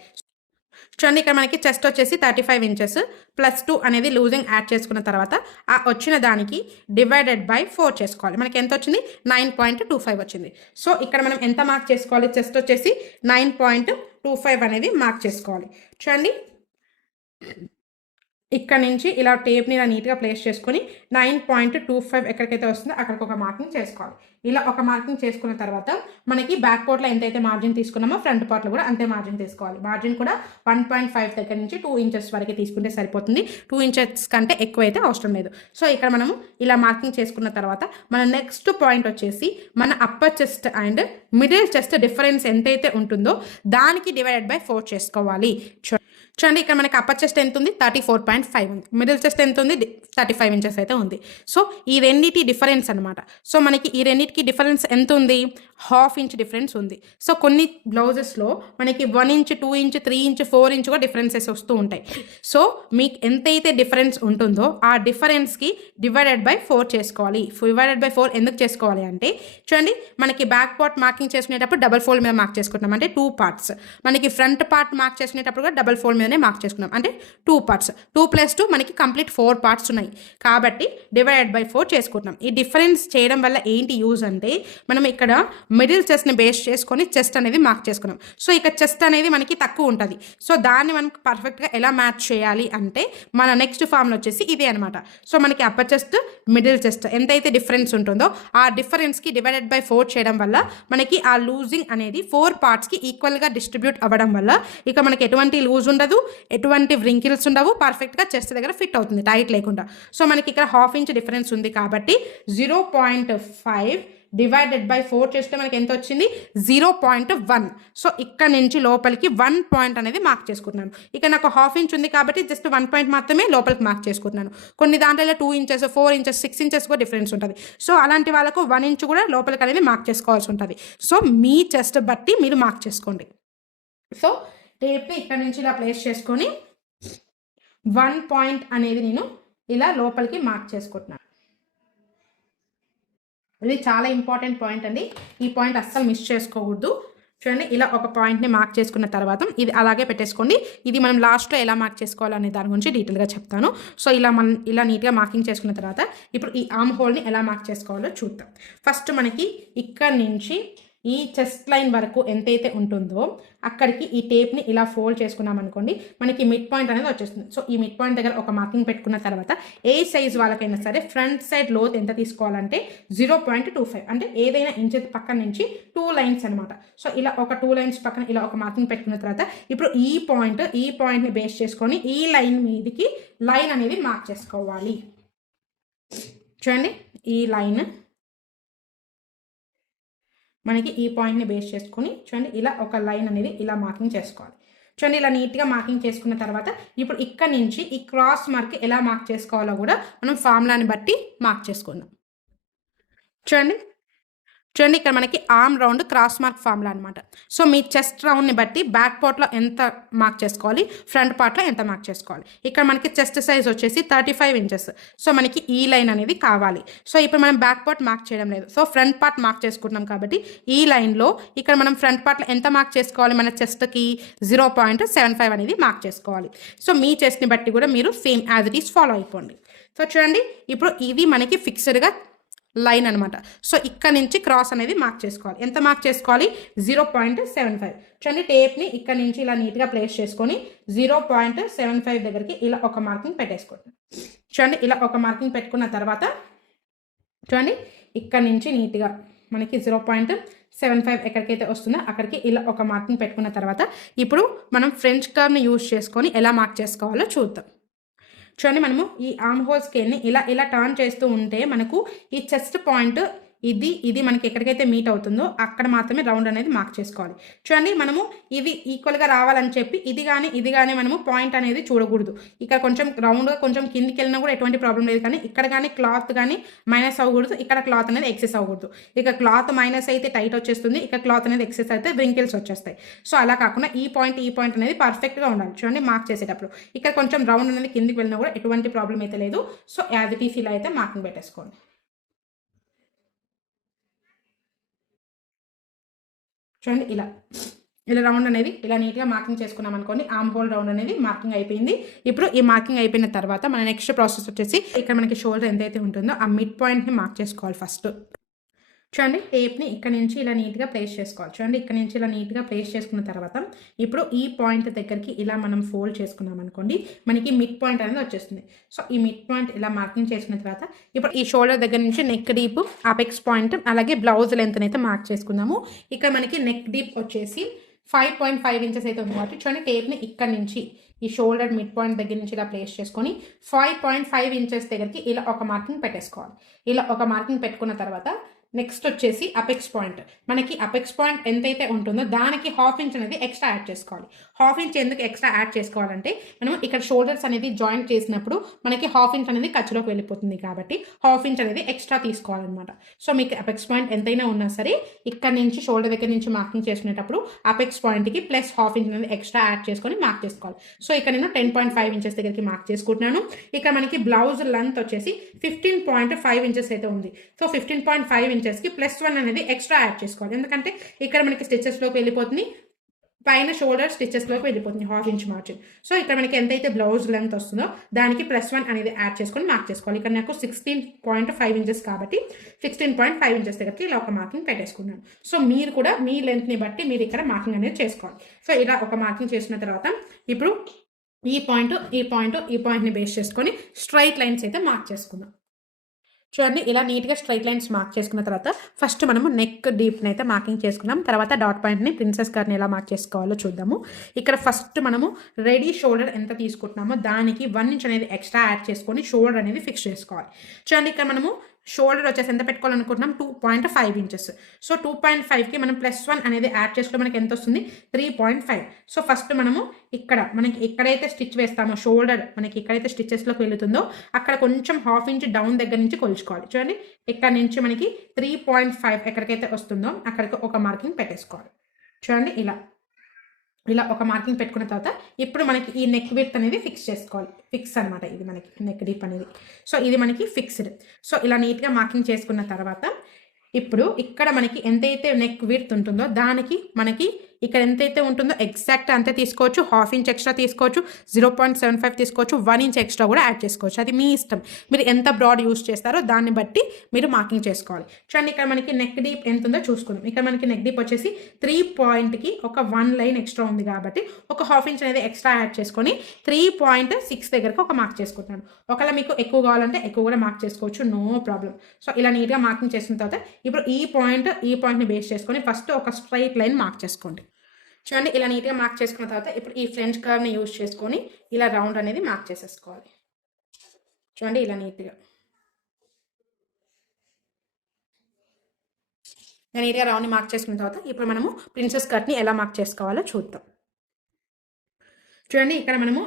చూడండి ఇక్కడ మనకి చెస్ట్ వచ్చేసి 35 ఇంచెస్ +2 అనేది లూజింగ్ యాడ్ చేసుకున్న తర్వాత ఆ వచ్చిన దానికి డివైడెడ్ బై 4 చేసుకోవాలి. మనకి ఎంత వచ్చింది 9.25 వచ్చింది. సో ఇక్కడ మనం ఎంత మార్క్ చేసుకోవాలి, చెస్ట్ వచ్చేసి 9.25 అనేది మార్క్ చేసుకోవాలి. చూడండి ఇక్కడ నుంచి ఇలా టేప్ని ఇలా నీట్గా ప్లేస్ చేసుకొని 9.25 ఎక్కడికైతే వస్తుందో అక్కడికి ఒక మార్కింగ్ చేసుకోవాలి. ఇలా ఒక మార్కింగ్ చేసుకున్న తర్వాత మనకి బ్యాక్ పార్ట్లో ఎంతైతే మార్జిన్ తీసుకున్నామో ఫ్రంట్ పార్ట్లో కూడా అంతే మార్జిన్ తీసుకోవాలి. మార్జిన్ కూడా 1.5 దగ్గర నుంచి 2 ఇంచెస్ వరకు తీసుకుంటే సరిపోతుంది. 2 ఇంచెస్ కంటే ఎక్కువ అయితే అవసరం లేదు. సో ఇక్కడ మనము ఇలా మార్కింగ్ చేసుకున్న తర్వాత మన నెక్స్ట్ పాయింట్ వచ్చేసి మన upper chest and middle chest difference ఎంతైతే ఉంటుందో దానికి డివైడెడ్ బై 4 చేసుకోవాలి. చూడండి ఇక్కడ మనకి అప్పర్ చెస్ట్ ఎంత ఉంది 34.5 ఉంది, మిడిల్ చెస్ట్ ఎంత ఉంది 35 ఇంచెస్ అయితే ఉంది. సో ఈ రెండింటి డిఫరెన్స్ అనమాట. సో మనకి ఈ రెండింటికి డిఫరెన్స్ ఎంత ఉంది, 1/2 ఇంచ్ డిఫరెన్స్ ఉంది. సో కొన్ని బ్లౌజెస్లో మనకి 1 ఇంచ్ 2 ఇంచ్ 3 ఇంచ్ 4 ఇంచ్ కూడా డిఫరెన్సెస్ వస్తూ ఉంటాయి. సో మీకు ఎంతైతే డిఫరెన్స్ ఉంటుందో ఆ డిఫరెన్స్కి డివైడెడ్ బై 4 చేసుకోవాలి. డివైడెడ్ బై 4 ఎందుకు చేసుకోవాలి అంటే చూడండి మనకి బ్యాక్ పార్ట్ మార్కింగ్ చేసుకునేటప్పుడు డబల్ ఫోల్డ్ మీద మార్క్ చేసుకుంటాం అంటే 2 పార్ట్స్. మనకి ఫ్రంట్ పార్ట్ మార్క్ చేసుకునేటప్పుడు కూడా డబల్ ఫోల్డ్ మీదనే మార్క్ చేసుకున్నాం అంటే 2 పార్ట్స్. 2+2 మనకి కంప్లీట్ 4 పార్ట్స్ ఉన్నాయి కాబట్టి డివైడెడ్ బై 4 చేసుకుంటున్నాం. ఈ డిఫరెన్స్ చేయడం వల్ల ఏంటి యూజ్ అంటే మనం ఇక్కడ మిడిల్ చెస్ట్ని బేస్ చేసుకొని చెస్ట్ అనేది మార్క్ చేసుకున్నాం. సో ఇక చెస్ట్ అనేది మనకి తక్కువ ఉంటుంది. సో దాన్ని మనం పర్ఫెక్ట్గా ఎలా మ్యాచ్ చేయాలి అంటే మన నెక్స్ట్ ఫార్ములా వచ్చేసి ఇదే అనమాట. సో మనకి అప్పర్ చెస్ట్ మిడిల్ చెస్ట్ ఎంతైతే డిఫరెన్స్ ఉంటుందో ఆ డిఫరెన్స్కి డివైడెడ్ బై 4 చేయడం వల్ల మనకి ఆ లూజింగ్ అనేది 4 పార్ట్స్కి ఈక్వల్గా డిస్ట్రిబ్యూట్ అవ్వడం వల్ల ఇక మనకి ఎటువంటి లూజ్ ఉండదు, ఎటువంటి వ్రింకిల్స్ ఉండవు, పర్ఫెక్ట్గా చెస్ట్ దగ్గర ఫిట్ అవుతుంది టైట్ లేకుండా. సో మనకి ఇక్కడ 1/2 ఇంచ్ డిఫరెన్స్ ఉంది కాబట్టి 0.5 డివైడెడ్ బై 4 చేస్తే మనకి ఎంత వచ్చింది 0.1. సో ఇక్కడ నుంచి లోపలికి 1 పాయింట్ అనేది మార్క్ చేసుకుంటున్నాను. ఇక్కడ నాకు 1/2 ఇంచ్ ఉంది కాబట్టి జస్ట్ 1 పాయింట్ మాత్రమే లోపలికి మార్క్ చేసుకుంటున్నాను. కొన్ని దాంట్లో 2 ఇంచెస్ 4 ఇంచెస్ 6 ఇంచెస్ కూడా డిఫరెన్స్ ఉంటుంది. సో అలాంటి వాళ్ళకు 1 ఇంచ్ కూడా లోపలికి అనేది మార్క్ చేసుకోవాల్సి ఉంటుంది. సో మీ చెస్ట్ బట్టి మీరు మార్క్ చేసుకోండి. సో టేప్ని ఇక్కడ నుంచి ఇలా ప్లేస్ చేసుకొని 1 పాయింట్ అనేది నేను ఇలా లోపలికి మార్క్ చేసుకుంటున్నాను. ఇది చాలా ఇంపార్టెంట్ పాయింట్ అండి. ఈ పాయింట్ అస్సలు మిస్ చేసుకోకూడదు. చూడండి ఇలా ఒక పాయింట్ని మార్క్ చేసుకున్న తర్వాత ఇది అలాగే పెట్టేసుకోండి. ఇది మనం లాస్ట్లో ఎలా మార్క్ చేసుకోవాలనే దాని గురించి డీటెయిల్గా చెప్తాను. సో ఇలా నీట్గా మార్కింగ్ చేసుకున్న తర్వాత ఇప్పుడు ఈ ఆర్మ్ హోల్ని ఎలా మార్క్ చేసుకోవాలో చూద్దాం. ఫస్ట్ మనకి ఇక్కడ నుంచి ఈ చెస్ట్ లైన్ వరకు ఎంతైతే ఉంటుందో అక్కడికి ఈ టేప్ని ఇలా ఫోల్డ్ చేసుకున్నాం అనుకోండి మనకి మిడ్ పాయింట్ అనేది వచ్చేస్తుంది. సో ఈ మిడ్ పాయింట్ దగ్గర ఒక మార్కింగ్ పెట్టుకున్న తర్వాత ఏ సైజ్ వాళ్ళకైనా సరే ఫ్రంట్ సైడ్ లోత్ ఎంత తీసుకోవాలంటే 0.25 అంటే ఏదైనా ఇంచ్ పక్కన నుంచి 2 లైన్స్ అనమాట. సో ఇలా ఒక 2 లైన్స్ పక్కన ఇలా ఒక మార్కింగ్ పెట్టుకున్న తర్వాత ఇప్పుడు ఈ పాయింట్ని బేస్ చేసుకొని ఈ లైన్ మీదకి లైన్ అనేది మార్క్ చేసుకోవాలి. చూడండి ఈ లైన్ మనకి ఈ పాయింట్ని బేస్ చేసుకొని చూడండి ఇలా ఒక లైన్ అనేది ఇలా మార్కింగ్ చేసుకోవాలి. చూడండి ఇలా నీట్గా మార్కింగ్ చేసుకున్న తర్వాత ఇప్పుడు ఇక్కడ నుంచి ఈ క్రాస్ మార్క్ ఎలా మార్క్ చేసుకోవాలో కూడా మనం ఫార్ములాని బట్టి మార్క్ చేసుకుందాం. చూడండి ఇక్కడ మనకి arm round cross mark formula అనమాట. సో మీ చెస్ట్ రౌండ్ని బట్టి బ్యాక్ పార్ట్లో ఎంత మార్క్ చేసుకోవాలి, ఫ్రంట్ పార్ట్లో ఎంత మార్క్ చేసుకోవాలి. ఇక్కడ మనకి చెస్ట్ సైజ్ వచ్చేసి 35 ఇంచెస్. సో మనకి ఈ లైన్ అనేది కావాలి. సో ఇప్పుడు మనం బ్యాక్ పార్ట్ మార్క్ చేయడం లేదు, సో ఫ్రంట్ పార్ట్ మార్క్ చేసుకుంటున్నాం కాబట్టి ఈ లైన్లో ఇక్కడ మనం ఫ్రంట్ పార్ట్లో ఎంత మార్క్ చేసుకోవాలి, మన చెస్ట్కి 0.75 అనేది మార్క్ చేసుకోవాలి. సో మీ చెస్ట్ని బట్టి కూడా మీరు same as it is follow అయిపోండి. సో చూడండి ఇప్పుడు ఇది మనకి ఫిక్స్డ్గా లైన్ అనమాట. సో ఇక్కడ నుంచి క్రాస్ అనేది మార్క్ చేసుకోవాలి. ఎంత మార్క్ చేసుకోవాలి 0.75. చూడండి టేప్ని ఇక్కడ నుంచి ఇలా నీట్గా ప్లేస్ చేసుకొని 0.75 దగ్గరికి ఇలా ఒక మార్కింగ్ పెట్టేసుకోండి. చూడండి ఇలా ఒక మార్కింగ్ పెట్టుకున్న తర్వాత చూడండి ఇక్కడ నుంచి నీట్గా మనకి 0.75 ఎక్కడికైతే వస్తుందో అక్కడికి ఇలా ఒక మార్కింగ్ పెట్టుకున్న తర్వాత ఇప్పుడు మనం ఫ్రెంచ్ కర్వ్ని యూజ్ చేసుకొని ఎలా మార్క్ చేసుకోవాలో చూద్దాం. చూడండి మనము ఈ ఆర్మ్ హోల్ స్కేల్ని ఇలా టర్న్ చేస్తూ ఉంటే మనకు ఈ చెస్ట్ పాయింట్ ఇది మనకి ఎక్కడికైతే మీట్ అవుతుందో అక్కడ మాత్రమే రౌండ్ అనేది మార్క్ చేసుకోవాలి. చూడండి మనము ఇది ఈక్వల్గా రావాలని చెప్పి ఇది కానీ మనము పాయింట్ అనేది చూడకూడదు. ఇక్కడ కొంచెం రౌండ్గా కొంచెం కిందికి వెళ్ళినా కూడా ఎటువంటి ప్రాబ్లం లేదు, కానీ ఇక్కడ కానీ క్లాత్ కానీ మైనస్ అవ్వకూడదు, ఇక్కడ క్లాత్ అనేది ఎక్సెస్ అవ్వకూడదు. ఇక క్లాత్ మైనస్ అయితే టైట్ వచ్చేస్తుంది, ఇక్కడ క్లాత్ అనేది ఎక్సెస్ అయితే వ్రింకిల్స్ వచ్చేస్తాయి. సో అలా కాకుండా ఈ పాయింట్ అనేది పర్ఫెక్ట్గా ఉండాలి. చూడండి మార్క్ చేసేటప్పుడు ఇక్కడ కొంచెం రౌండ్ అనేది కిందికి వెళ్ళినా కూడా ఎటువంటి ప్రాబ్లం అయితే లేదు. సో యాజ్ ఇట్ ఈస్ ఇలా అయితే మార్కింగ్ పెట్టేసుకోండి. చూడండి ఇలా రౌండ్ అనేది ఇలా నీట్గా మార్కింగ్ చేసుకున్నాం అనుకోండి. ఆర్మ్ హోల్ రౌండ్ అనేది మార్కింగ్ అయిపోయింది. ఇప్పుడు ఈ మార్కింగ్ అయిపోయిన తర్వాత మన నెక్స్ట్ ప్రాసెస్ వచ్చేసి ఇక్కడ మనకి షోల్డర్ ఎంతైతే ఉంటుందో ఆ మిడ్ పాయింట్ని మార్క్ చేసుకోవాలి ఫస్ట్. చూడండి టేప్ని ఇక్కడ నుంచి ఇలా నీట్గా ప్లేస్ చేసుకోవాలి. చూడండి ఇక్కడ నుంచి ఇలా నీట్గా ప్లేస్ చేసుకున్న తర్వాత ఇప్పుడు ఈ పాయింట్ దగ్గరికి ఇలా మనం ఫోల్డ్ చేసుకున్నాం అనుకోండి, మనకి మిడ్ పాయింట్ అనేది వచ్చేస్తుంది. సో ఈ మిడ్ పాయింట్ ఇలా మార్కింగ్ చేసుకున్న తర్వాత ఇప్పుడు ఈ షోల్డర్ దగ్గర నుంచి నెక్ డీప్, అపెక్స్ పాయింట్, అలాగే బ్లౌజ్ లెంత్ అయితే మార్క్ చేసుకుందాము. ఇక్కడ మనకి నెక్ డీప్ వచ్చేసి 5.5 ఇంచెస్ అయితే ఉంది కాబట్టి చూడండి టేప్ని ఇక్కడ నుంచి ఈ షోల్డర్ మిడ్ పాయింట్ దగ్గర నుంచి ఇలా ప్లేస్ చేసుకొని 5.5 ఇంచెస్ దగ్గరికి ఇలా ఒక మార్కింగ్ పెట్టేసుకోవాలి. ఇలా ఒక మార్కింగ్ పెట్టుకున్న తర్వాత నెక్స్ట్ వచ్చేసి అపెక్స్ పాయింట్. మనకి అపెక్స్ పాయింట్ ఎంతైతే ఉంటుందో దానికి హాఫ్ ఇంచ్ అనేది ఎక్స్ట్రా యాడ్ చేసుకోవాలి. హాఫ్ ఇంచ్ ఎందుకు ఎక్స్ట్రా యాడ్ చేసుకోవాలంటే మనం ఇక్కడ షోల్డర్స్ అనేది జాయింట్ చేసినప్పుడు మనకి హాఫ్ ఇంచ్ అనేది ఖర్చులోకి వెళ్ళిపోతుంది కాబట్టి హాఫ్ ఇంచ్ అనేది ఎక్స్ట్రా తీసుకోవాలన్నమాట. సో మీకు అపెక్స్ పాయింట్ ఎంతైనా ఉన్నా సరే ఇక్కడ నుంచి షోల్డర్ దగ్గర నుంచి మార్కింగ్ చేసుకునేటప్పుడు అపెక్స్ పాయింట్కి ప్లస్ హాఫ్ ఇంచ్ అనేది ఎక్స్ట్రా యాడ్ చేసుకొని మార్క్ చేసుకోవాలి. సో ఇక్కడ నేను 10.5 ఇంచెస్ దగ్గరికి మార్క్ చేసుకుంటున్నాను. ఇక్కడ మనకి బ్లౌజ్ లెంత్ వచ్చేసి 15.5 ఇంచెస్ అయితే ఉంది. సో 15.5 ఇంచెస్కి +1 అనేది ఎక్స్ట్రా యాడ్ చేసుకోవాలి. ఎందుకంటే ఇక్కడ మనకి స్టిచెస్లోకి వెళ్ళిపోతుంది, పైన షోల్డర్ స్టిచెస్లోకి వెళ్ళిపోతుంది హాఫ్ ఇంచ్ మార్జిన్. సో ఇక్కడ మనకి ఎంతైతే బ్లౌజ్ లెంత్ వస్తుందో దానికి +1 అనేది యాడ్ చేసుకొని మార్క్ చేసుకోవాలి. ఇక్కడ నాకు 16.5 ఇంచెస్ కాబట్టి 16.5 ఇంచెస్ దగ్గరికి ఇలా ఒక మార్కింగ్ పెట్టేసుకున్నాను. సో మీరు కూడా మీ లెంత్ని బట్టి మీరు ఇక్కడ మార్కింగ్ అనేది చేసుకోవాలి. సో ఇలా ఒక మార్కింగ్ చేసిన తర్వాత ఇప్పుడు ఈ పాయింట్ని బేస్ చేసుకొని స్ట్రైట్ లైన్స్ అయితే మార్క్ చేసుకుందాం. చూడండి ఇలా నీట్గా స్ట్రైట్ లైన్స్ మార్క్ చేసుకున్న తర్వాత ఫస్ట్ మనము నెక్ డీప్ని అయితే మార్కింగ్ చేసుకున్నాం. తర్వాత డాట్ పాయింట్ని ప్రిన్సెస్ కర్ని ఎలా మార్క్ చేసుకోవాలో చూద్దాము. ఇక్కడ ఫస్ట్ మనము రెడీ షోల్డర్ ఎంత తీసుకుంటున్నామో దానికి 1 ఇంచ్ అనేది ఎక్స్ట్రా యాడ్ చేసుకొని షోల్డర్ అనేది ఫిక్స్ చేసుకోవాలి. చూడండి ఇక్కడ మనము షోల్డర్ వచ్చేసి ఎంత పెట్టుకోవాలనుకుంటున్నాం 2.5 ఇంచెస్. సో 2.5కి మనం +1 అనేది యాడ్ చేసుకుంటే మనకి ఎంత వస్తుంది 3.5. సో ఫస్ట్ మనము మనకి ఎక్కడైతే స్టిచ్ వేస్తామో షోల్డర్ మనకి ఎక్కడైతే స్టిచెస్లోకి వెళుతుందో అక్కడ కొంచెం హాఫ్ ఇంచ్ డౌన్ దగ్గర నుంచి కొలుచుకోవాలి. చూడండి ఇక్కడ నుంచి మనకి 3.5 ఎక్కడికైతే వస్తుందో అక్కడికి ఒక మార్కింగ్ పెట్టేసుకోవాలి. చూడండి ఇలా ఒక మార్కింగ్ పెట్టుకున్న తర్వాత ఇప్పుడు మనకి ఈ నెక్ విడ్త్ అనేది ఫిక్స్ చేసుకోవాలి. ఫిక్స్ అనమాట ఇది మనకి నెక్ డీప్ అనేది. సో ఇది మనకి ఫిక్స్డ్. సో ఇలా నీట్గా మార్కింగ్ చేసుకున్న తర్వాత ఇప్పుడు ఇక్కడ మనకి ఎంతైతే నెక్ విడ్త్ ఉంటుందో దానికి మనకి ఇక్కడ ఎంతైతే ఉంటుందో ఎగ్జాక్ట్ అంతే తీసుకోవచ్చు. హాఫ్ ఇంచ్ ఎక్స్ట్రా తీసుకోవచ్చు, 0.75 తీసుకోవచ్చు, 1 ఇంచ్ ఎక్స్ట్రా కూడా యాడ్ చేసుకోవచ్చు. అది మీ ఇష్టం. మీరు ఎంత బ్రాడ్ యూస్ చేస్తారో దాన్ని బట్టి మీరు మార్కింగ్ చేసుకోవాలి. చూడండి ఇక్కడ మనకి నెక్ డీప్ ఎంత ఉందో చూసుకుందాం. ఇక్కడ మనకి నెక్ డీప్ వచ్చేసి 3 పాయింట్కి ఒక 1 లైన్ ఎక్స్ట్రా ఉంది కాబట్టి ఒక హాఫ్ ఇంచ్ అనేది ఎక్స్ట్రా యాడ్ చేసుకొని 3.6 దగ్గరకు ఒక మార్క్ చేసుకుంటున్నాను. ఒకవేళ మీకు ఎక్కువ కావాలంటే ఎక్కువ కూడా మార్క్ చేసుకోవచ్చు, నో ప్రాబ్లం. సో ఇలా నీట్గా మార్కింగ్ చేసిన తర్వాత ఇప్పుడు ఈ పాయింట్ని బేస్ చేసుకొని ఫస్ట్ ఒక స్ట్రైట్ లైన్ మార్క్ చేసుకోండి. చూడండి ఇలా నీట్గా మార్క్ చేసుకున్న తర్వాత ఇప్పుడు ఈ ఫ్రెంచ్ కర్వ్ని యూజ్ చేసుకొని ఇలా రౌండ్ అనేది మార్క్ చేసేసుకోవాలి. చూడండి ఇలా నీట్గా రౌండ్ని మార్క్ చేసుకున్న తర్వాత ఇప్పుడు మనము ప్రిన్సెస్ కట్ని ఎలా మార్క్ చేసుకోవాలో చూద్దాం. చూడండి ఇక్కడ మనము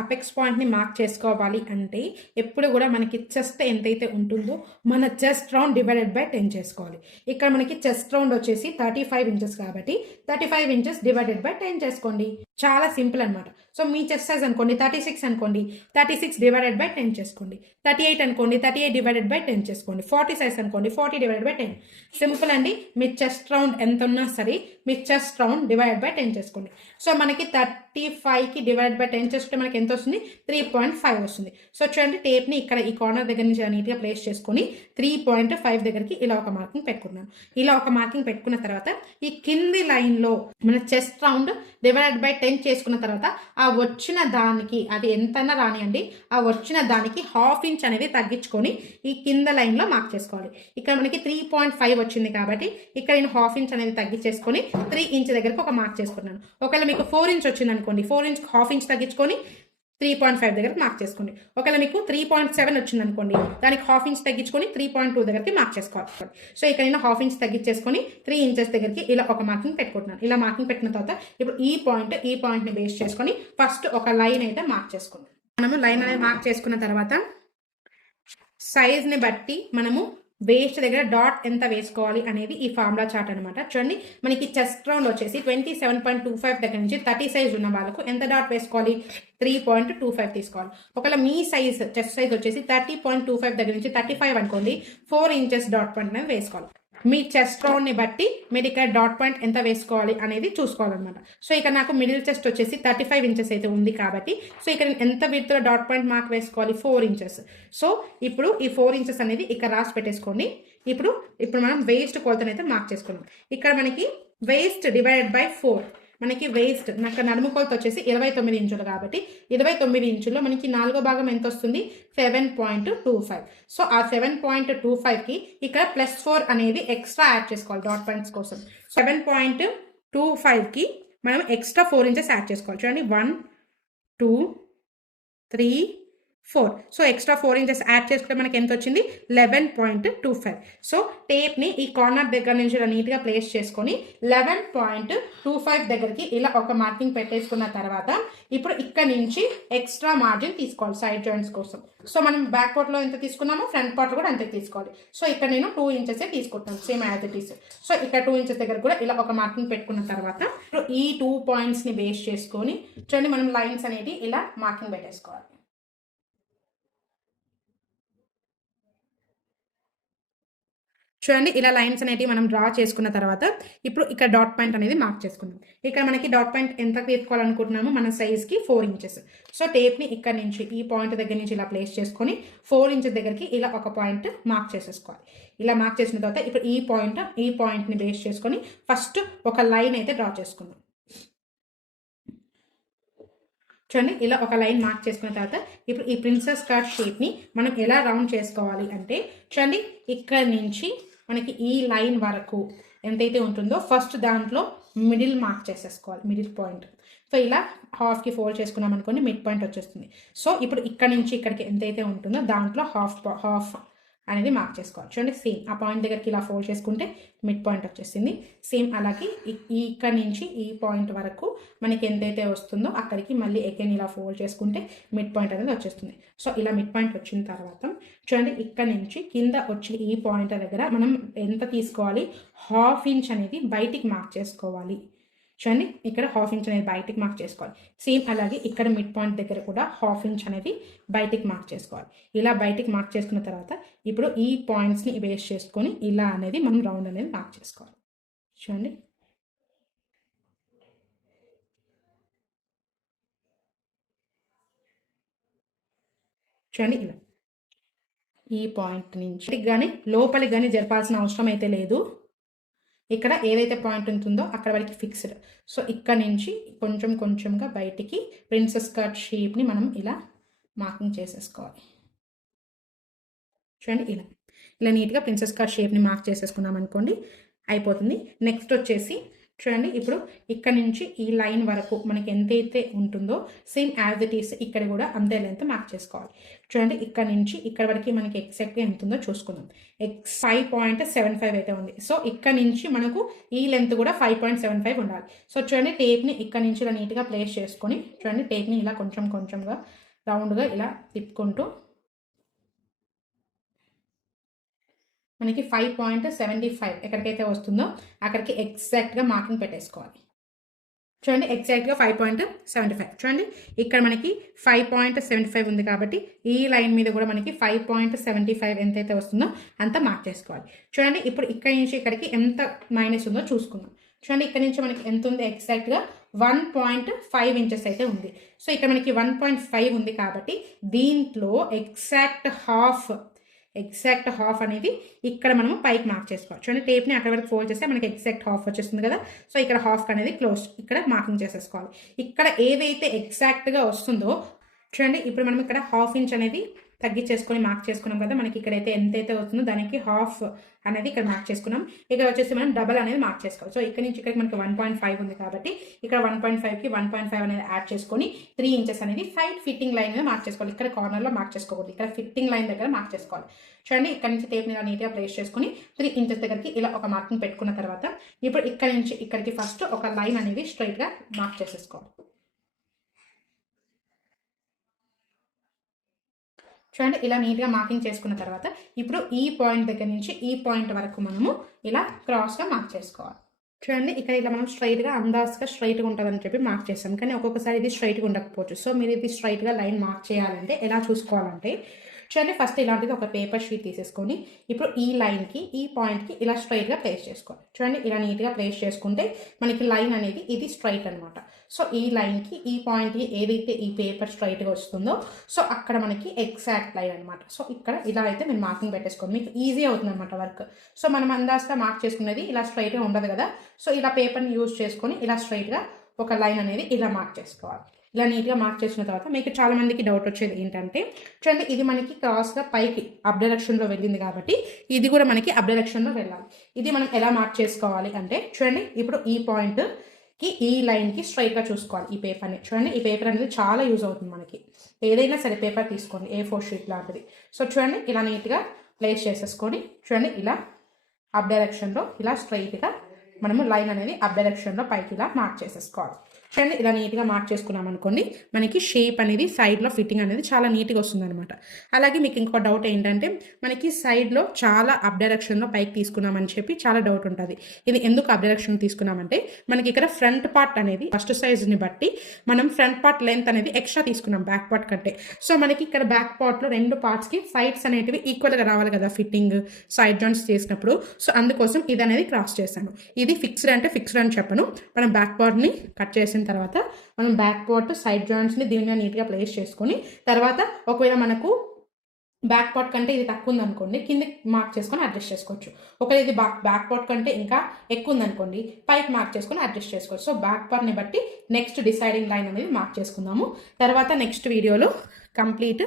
అపెక్స్ పాయింట్ని మార్క్ చేసుకోవాలి అంటే ఎప్పుడు కూడా మనకి చెస్ట్ ఎంతైతే ఉంటుందో మన చెస్ట్ రౌండ్ డివైడెడ్ బై 10 చేసుకోవాలి. ఇక్కడ మనకి చెస్ట్ రౌండ్ వచ్చేసి 35 ఇంచెస్ కాబట్టి 35 ఇంచెస్ డివైడెడ్ బై 10 చేసుకోండి. చాలా సింపుల్ అనమాట. సో మీ చెస్ట్ సైజ్ అనుకోండి 36 అనుకోండి, 36 డివైడెడ్ బై 10 చేసుకోండి. 38 అనుకోండి, 38 డివైడెడ్ బై 10 చేసుకోండి. 40 సైజ్ అనుకోండి, 40 డివైడెడ్ బై 10. సింపుల్ అండి. మీ చెస్ట్ రౌండ్ ఎంత ఉన్నా సరే మీ చెస్ట్ రౌండ్ డివైడెడ్ బై 10 చేసుకోండి. సో మనకి 35కి డివైడెడ్ బై 10 చేసుకుంటే మనకి ఎంత వస్తుంది 3.5 వస్తుంది. సో చూడండి టేప్ని ఇక్కడ ఈ కార్నర్ దగ్గర నుంచి నీట్గా ప్లేస్ చేసుకొని 3.5 దగ్గరికి ఇలా ఒక మార్కింగ్ పెట్టుకున్నాను. ఇలా ఒక మార్కింగ్ పెట్టుకున్న తర్వాత ఈ కింది లైన్లో మన చెస్ట్ రౌండ్ డివైడెడ్ బై 10 చేసుకున్న తర్వాత ఆ వచ్చిన దానికి అది ఎంతైనా రానియండి, ఆ వచ్చిన దానికి హాఫ్ ఇంచ్ అనేది తగ్గించుకొని ఈ కింద లైన్లో మార్క్ చేసుకోవాలి. ఇక్కడ మనకి 3.5 వచ్చింది కాబట్టి ఇక్కడ నేను హాఫ్ ఇంచ్ అనేది తగ్గించేసుకొని 3 ఇంచ్ దగ్గరకు ఒక మార్క్ చేసుకున్నాను. ఒకవేళ మీకు 4 ఇంచ్ వచ్చింది అనుకోండి, 4 ఇంచ్ హాఫ్ ఇంచ్ తగ్గించుకొని 3.5 దగ్గరకు మార్క్ చేసుకోండి. ఒకవేళ మీకు 3.7 వచ్చింది అనుకోండి, దానికి హాఫ్ ఇంచ్ తగ్గించుకొని 3.2 దగ్గరికి మార్క్ చేసుకోవాలి. సో ఇక్కడ నేను హాఫ్ ఇంచ్ తగ్గించేసుకొని 3 ఇంచెస్ దగ్గరికి ఇలా ఒక మార్కింగ్ పెట్టుకుంటున్నాను. ఇలా మార్కింగ్ పెట్టిన తర్వాత ఇప్పుడు ఈ పాయింట్ని బేస్ చేసుకొని ఫస్ట్ ఒక లైన్ అయితే మార్క్ చేసుకుంటాం. మనము లైన్ అనేది మార్క్ చేసుకున్న తర్వాత సైజ్ని బట్టి మనము వేస్ట్ దగ్గర డాట్ ఎంత వేసుకోవాలి అనేది ఈ ఫార్ములా చార్ట్ అనమాట. చూడండి మనకి చెస్ట్ రౌండ్ వచ్చేసి 27.25 దగ్గర నుంచి 30 సైజ్ ఉన్న వాళ్ళకు ఎంత డాట్ వేసుకోవాలి 3.25 తీసుకోవాలి. ఒకవేళ మీ సైజ్ చెస్ట్ సైజ్ వచ్చేసి 30.25 దగ్గర నుంచి 35 అనుకోండి, 4 ఇంచెస్ డాట్ పాయింట్ అనేది వేసుకోవాలి. మీ చెస్ట్ రౌండ్ని బట్టి మీరు ఇక్కడ డాట్ పాయింట్ ఎంత వేసుకోవాలి అనేది చూసుకోవాలన్నమాట. సో ఇక్కడ నాకు మిడిల్ చెస్ట్ వచ్చేసి 35 ఇంచెస్ అయితే ఉంది కాబట్టి సో ఇక్కడ ఎంత విడ్త్లో డాట్ పాయింట్ మార్క్ వేసుకోవాలి 4 ఇంచెస్. సో ఇప్పుడు ఈ 4 ఇంచెస్ అనేది ఇక్కడ రాసి పెట్టేసుకోండి. ఇప్పుడు మనం వేస్ట్ కొలతనైతే మార్క్ చేసుకున్నాం. ఇక్కడ మనకి వేస్ట్ డివైడెడ్ బై 4 మనకి వేస్ట్ నాకు నడుము కొలత వచ్చేసి 29 ఇంచులు కాబట్టి 29 ఇంచుల్లో మనకి 4వ భాగం ఎంత వస్తుంది 7.25. సో ఆ 7.25కి ఇక్కడ +4 అనేది ఎక్స్ట్రా యాడ్ చేసుకోవాలి డాట్ పాయింట్స్ కోసం. 7.25కి మనం ఎక్స్ట్రా 4 ఇంచెస్ యాడ్ చేసుకోవాలి. చూడండి 1 2 3 4. సో ఎక్స్ట్రా 4 ఇంచెస్ యాడ్ చేసుకుంటే మనకి ఎంత వచ్చింది 11.25. సో టేప్ని ఈ కార్నర్ దగ్గర నుంచి ఇలా నీట్గా ప్లేస్ చేసుకొని 11.25 దగ్గరికి ఇలా ఒక మార్కింగ్ పెట్టేసుకున్న తర్వాత ఇప్పుడు ఇక్కడ నుంచి ఎక్స్ట్రా మార్జిన్ తీసుకోవాలి సైడ్ జాయింట్స్ కోసం. సో మనం బ్యాక్ పార్ట్లో ఎంత తీసుకున్నామో ఫ్రంట్ పార్ట్ కూడా అంతే తీసుకోవాలి. సో ఇక్కడ నేను 2 ఇంచెస్ తీసుకుంటాను same as it is. So ఇక్కడ 2 ఇంచెస్ దగ్గర కూడా ఇలా ఒక మార్కింగ్ పెట్టుకున్న తర్వాత ఈ 2 పాయింట్స్ని బేస్ చేసుకొని చూడండి మనం లైన్స్ అనేది ఇలా మార్కింగ్ పెట్టేసుకోవాలి. చూడండి ఇలా లైన్స్ అనేవి మనం డ్రా చేసుకున్న తర్వాత ఇప్పుడు ఇక్కడ డాట్ పాయింట్ అనేది మార్క్ చేసుకుందాం. ఇక్కడ మనకి డాట్ పాయింట్ ఎంత తీసుకోవాలనుకుంటున్నామో మన సైజ్కి 4 ఇంచెస్. సో టేప్ని ఇక్కడ నుంచి ఈ పాయింట్ దగ్గర నుంచి ఇలా ప్లేస్ చేసుకొని 4 ఇంచెస్ దగ్గరికి ఇలా ఒక పాయింట్ మార్క్ చేసేసుకోవాలి. ఇలా మార్క్ చేసిన తర్వాత ఇప్పుడు ఈ పాయింట్ని బేస్ చేసుకొని ఫస్ట్ ఒక లైన్ అయితే డ్రా చేసుకుందాం. చూడండి ఇలా ఒక లైన్ మార్క్ చేసుకున్న తర్వాత ఇప్పుడు ఈ ప్రిన్సెస్ కట్ షేప్ని మనం ఎలా రౌండ్ చేసుకోవాలి అంటే చూడండి ఇక్కడ నుంచి మనకి ఈ లైన్ వరకు ఎంతైతే ఉంటుందో ఫస్ట్ దాంట్లో మిడిల్ మార్క్ చేసేసుకోవాలి, మిడిల్ పాయింట్. సో ఇలా హాఫ్కి ఫోల్డ్ చేసుకున్నాం అనుకోండి మిడ్ పాయింట్ వచ్చేస్తుంది. సో ఇప్పుడు ఇక్కడ నుంచి ఇక్కడికి ఎంతైతే ఉంటుందో దాంట్లో హాఫ్ అనేది మార్క్ చేసుకోవాలి. చూడండి సేమ్ ఆ పాయింట్ దగ్గరికి ఇలా ఫోల్డ్ చేసుకుంటే మిడ్ పాయింట్ వచ్చేసింది. సేమ్ అలాగే ఇక్కడ నుంచి ఈ పాయింట్ వరకు మనకి ఎంతైతే వస్తుందో అక్కడికి మళ్ళీ అగైన్ ఇలా ఫోల్డ్ చేసుకుంటే మిడ్ పాయింట్ అనేది వచ్చేస్తుంది. సో ఇలా మిడ్ పాయింట్ వచ్చిన తర్వాత చూడండి ఇక్కడ నుంచి కింద వచ్చిన ఈ పాయింట్ దగ్గర మనం ఎంత తీసుకోవాలి 1/2 ఇంచ్ అనేది బయటికి మార్క్ చేసుకోవాలి. చూడండి ఇక్కడ 1/2 ఇంచ్ అనేది బయటికి మార్క్ చేసుకోవాలి. సేమ్ అలాగే ఇక్కడ మిడ్ పాయింట్ దగ్గర కూడా 1/2 ఇంచ్ అనేది బయటికి మార్క్ చేసుకోవాలి. ఇలా బయటికి మార్క్ చేసుకున్న తర్వాత ఇప్పుడు ఈ పాయింట్స్ని బేస్ చేసుకొని ఇలా అనేది మనం రౌండ్ అనేది మార్క్ చేసుకోవాలి. చూడండి ఇలా ఈ పాయింట్ నుంచి కానీ లోపలికి కానీ జరపాల్సిన అవసరం అయితే లేదు. ఇక్కడ ఏదైతే పాయింట్ ఉంటుందో అక్కడ వరకు ఫిక్స్డ్. సో ఇక్కడ నుంచి కొంచెంగా బయటికి ప్రిన్సెస్ కట్ షేప్ని మనం ఇలా మార్కింగ్ చేసేసుకోవాలి. చూడండి ఇలా నీట్గా ప్రిన్సెస్ కట్ షేప్ని మార్క్ చేసేసుకున్నాం అనుకోండి అయిపోతుంది. నెక్స్ట్ వచ్చేసి చూడండి ఇప్పుడు ఇక్కడ నుంచి ఈ లైన్ వరకు మనకి ఎంతైతే ఉంటుందో సేమ్ యాజ్ ఇట్ ఈస్ ఇక్కడ కూడా అంతే లెంత్ మార్క్ చేసుకోవాలి. చూడండి ఇక్కడ నుంచి ఇక్కడ వరకు మనకి ఎగ్జాక్ట్గా ఎంత ఉందో చూసుకుందాం. 5.75 అయితే ఉంది. సో ఇక్కడ నుంచి మనకు ఈ లెంత్ కూడా 5.75 ఉండాలి. సో చూడండి టేప్ని ఇక్కడ నుంచి ఇలా నీట్గా ప్లేస్ చేసుకొని చూడండి టేప్ని ఇలా కొంచెంగా రౌండ్గా ఇలా తిప్పుకుంటూ మనకి 5.75 ఎక్కడికైతే వస్తుందో అక్కడికి ఎగ్జాక్ట్గా మార్కింగ్ పెట్టేసుకోవాలి. చూడండి ఎగ్జాక్ట్గా 5.75. చూడండి ఇక్కడ మనకి 5.75 ఉంది కాబట్టి ఈ లైన్ మీద కూడా మనకి 5.75 ఎంతైతే వస్తుందో అంత మార్క్ చేసుకోవాలి. చూడండి ఇప్పుడు ఇక్కడ నుంచి ఇక్కడికి ఎంత మైనస్ ఉందో చూసుకుందాం. చూడండి ఇక్కడ నుంచి మనకి ఎంత ఉంది ఎగ్జాక్ట్గా 1.5 ఇంచెస్ అయితే ఉంది. సో ఇక్కడ మనకి 1.5 ఉంది కాబట్టి దీంట్లో ఎగ్జాక్ట్ హాఫ్ అనేది ఇక్కడ మనము పైకి మార్క్ చేసుకోవాలి. చూడండి టేప్ని అక్కడ వరకు ఫోల్డ్ చేస్తే మనకి ఎగ్జాక్ట్ హాఫ్ వచ్చేస్తుంది కదా. సో ఇక్కడ హాఫ్ అనేది క్లోజ్ ఇక్కడ మార్కింగ్ చేసేసుకోవాలి. ఇక్కడ ఏదైతే ఎగ్జాక్ట్గా వస్తుందో చూడండి ఇప్పుడు మనం ఇక్కడ 1/2 ఇంచ్ అనేది తగ్గించేసుకొని మార్క్ చేసుకున్నాం కదా. మనకి ఇక్కడైతే ఎంతైతే వస్తుందో దానికి హాఫ్ అనేది ఇక్కడ మార్క్ చేసుకున్నాం. ఇక్కడ వచ్చేసి మనం డబల్ అనేది మార్క్ చేసుకోవాలి. సో ఇక్కడ నుంచి ఇక్కడికి మనకి 1.5 ఉంది కాబట్టి ఇక్కడ 1.5కి 1.5 అనేది యాడ్ చేసుకొని 3 ఇంచెస్ అనేది సైడ్ ఫిట్టింగ్ లైన్ అనేది మార్క్ చేసుకోవాలి. ఇక్కడ కార్నర్లో మార్క్ చేసుకోకూడదు, ఇక్కడ ఫిట్టింగ్ లైన్ దగ్గర మార్క్ చేసుకోవాలి. చూడండి ఇక్కడ నుంచి టేప్ని నీట్గా ప్లేస్ చేసుకొని 3 ఇంచెస్ దగ్గరికి ఇలా ఒక మార్కింగ్ పెట్టుకున్న తర్వాత ఇప్పుడు ఇక్కడ నుంచి ఇక్కడికి ఫస్ట్ ఒక లైన్ అనేది స్ట్రైట్గా మార్క్ చేసేసుకోవాలి. చూడండి ఇలా నీట్గా మార్కింగ్ చేసుకున్న తర్వాత ఇప్పుడు ఈ పాయింట్ దగ్గర నుంచి ఈ పాయింట్ వరకు మనము ఇలా క్రాస్గా మార్క్ చేసుకోవాలి. చూడండి ఇక్కడ ఇలా మనం స్ట్రైట్గా అందాజుగా స్ట్రైట్గా ఉంటుందని చెప్పి మార్క్ చేస్తాం, కానీ ఒక్కొక్కసారి ఇది స్ట్రైట్గా ఉండకపోవచ్చు. సో మీరు ఇది స్ట్రైట్గా లైన్ మార్క్ చేయాలంటే ఎలా చూసుకోవాలంటే చూడండి ఫస్ట్ ఇలాంటిది ఒక పేపర్ షీట్ తీసేసుకొని ఇప్పుడు ఈ లైన్కి ఈ పాయింట్కి ఇలా స్ట్రైట్గా ప్లేస్ చేసుకోవాలి. చూడండి ఇలా నీట్గా ప్లేస్ చేసుకుంటే మనకి లైన్ అనేది ఇది స్ట్రైట్ అనమాట. సో ఈ లైన్కి ఈ పాయింట్కి ఏదైతే ఈ పేపర్ స్ట్రైట్గా వస్తుందో సో అక్కడ మనకి ఎగ్జాక్ట్ లైన్ అనమాట. సో ఇక్కడ ఇలా అయితే మీరు మార్కింగ్ పెట్టేసుకోండి, మీకు ఈజీ అవుతుంది అనమాట వర్క్. సో మనం అందాజగా మార్క్ చేసుకునేది ఇలా స్ట్రైట్గా ఉండదు కదా, సో ఇలా పేపర్ని యూజ్ చేసుకొని ఇలా స్ట్రైట్గా ఒక లైన్ అనేది ఇలా మార్క్ చేసుకోవాలి. ఇలా నీట్గా మార్క్ చేసిన తర్వాత మీకు చాలా మందికి డౌట్ వచ్చేది ఏంటంటే చూడండి ఇది మనకి క్రాస్గా పైకి అప్ డైరెక్షన్లో వెళ్ళింది కాబట్టి ఇది కూడా మనకి అప్ డైరెక్షన్లో వెళ్ళాలి. ఇది మనం ఎలా మార్క్ చేసుకోవాలి అంటే చూడండి ఇప్పుడు ఈ పాయింట్కి ఈ లైన్కి స్ట్రైట్గా చూసుకోవాలి ఈ పేపర్ని. చూడండి ఈ పేపర్ అనేది చాలా యూజ్ అవుతుంది మనకి, ఏదైనా సరే పేపర్ తీసుకోండి A4 షీట్ లాంటిది. సో చూడండి ఇలా నీట్గా ప్లేస్ చేసేసుకొని చూడండి ఇలా అప్ డైరెక్షన్లో ఇలా స్ట్రైట్గా మనము లైన్ అనేది అప్ డైరెక్షన్లో పైకి ఇలా మార్క్ చేసేసుకోవాలి. చూడండి ఇలా నీట్గా మార్క్ చేసుకున్నాం అనుకోండి మనకి షేప్ అనేది సైడ్లో ఫిట్టింగ్ అనేది చాలా నీట్గా వస్తుంది అనమాట. అలాగే మీకు ఇంకో డౌట్ ఏంటంటే మనకి సైడ్లో చాలా అప్ డైరెక్షన్లో పైకి తీసుకున్నామని చెప్పి చాలా డౌట్ ఉంటుంది. ఇది ఎందుకు అప్ డైరెక్షన్ తీసుకున్నామంటే మనకి ఇక్కడ ఫ్రంట్ పార్ట్ అనేది ఫస్ట్ సైజ్ని బట్టి మనం ఫ్రంట్ పార్ట్ లెంత్ అనేది ఎక్స్ట్రా తీసుకున్నాం బ్యాక్ పార్ట్ కంటే. సో మనకి ఇక్కడ బ్యాక్ పార్ట్లో రెండు పార్ట్స్కి సైడ్స్ అనేటివి ఈక్వల్గా రావాలి కదా ఫిట్టింగ్ సైడ్ జాయింట్స్ చేసినప్పుడు. సో అందుకోసం ఇది అనేది క్రాస్ చేశాను. ఇది ఫిక్స్డ్ అంటే ఫిక్స్డ్ అని చెప్పను, మనం బ్యాక్ పార్ట్ని కట్ చేసిన తర్వాత మనం బ్యాక్ పార్ట్ సైడ్ జాయింట్స్ని దీని మీద నీట్గా ప్లేస్ చేసుకొని తర్వాత ఒకవేళ మనకు బ్యాక్ పార్ట్ కంటే ఇది తక్కువ ఉందనుకోండి కింద మార్క్ చేసుకొని అడ్జస్ట్ చేసుకోవచ్చు. ఒకవేళ ఇది బ్యాక్ పార్ట్ కంటే ఇంకా ఎక్కువ ఉందనుకోండి పైకి మార్క్ చేసుకొని అడ్జస్ట్ చేసుకోవచ్చు. సో బ్యాక్ పార్ట్ని బట్టి నెక్స్ట్ డిసైడింగ్ లైన్ అనేది మార్క్ చేసుకుందాము. తర్వాత నెక్స్ట్ వీడియోలో కంప్లీట్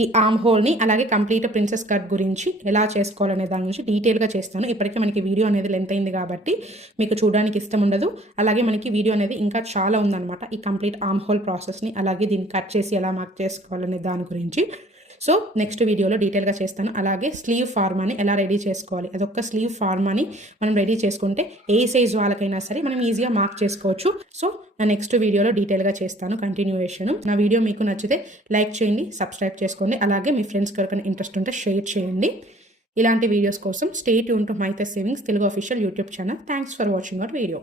ఈ ఆర్మ్ హోల్ని అలాగే కంప్లీట్ ప్రిన్సెస్ కట్ గురించి ఎలా చేసుకోవాలనే దాని గురించి డీటెయిల్గా చేస్తాను. ఇప్పటికే మనకి వీడియో అనేది లెంత్ అయింది కాబట్టి మీకు చూడడానికి ఇష్టం ఉండదు. అలాగే మనకి వీడియో అనేది ఇంకా చాలా ఉందన్నమాట ఈ కంప్లీట్ ఆర్మ్ హోల్ ప్రాసెస్ని అలాగే దీన్ని కట్ చేసి ఎలా మార్క్ చేసుకోవాలనే దాని గురించి. సో నెక్స్ట్ వీడియోలో డీటెయిల్గా చేస్తాను. అలాగే స్లీవ్ ఫార్మాని ఎలా రెడీ చేసుకోవాలి, అదొక్క స్లీవ్ ఫార్మాని మనం రెడీ చేసుకుంటే ఏ సైజ్ వాళ్ళకైనా సరే మనం ఈజీగా మార్క్ చేసుకోవచ్చు. సో నా నెక్స్ట్ వీడియోలో డీటెయిల్గా చేస్తాను కంటిన్యూయేషన్. నా వీడియో మీకు నచ్చితే లైక్ చేయండి, సబ్స్క్రైబ్ చేసుకోండి, అలాగే మీ ఫ్రెండ్స్ ఎవరికైనా ఇంట్రెస్ట్ ఉంటే షేర్ చేయండి. ఇలాంటి వీడియోస్ కోసం స్టే ట్యూన్ టు మైథస్ savings Telugu official YouTube channel. Thanks for watching our video.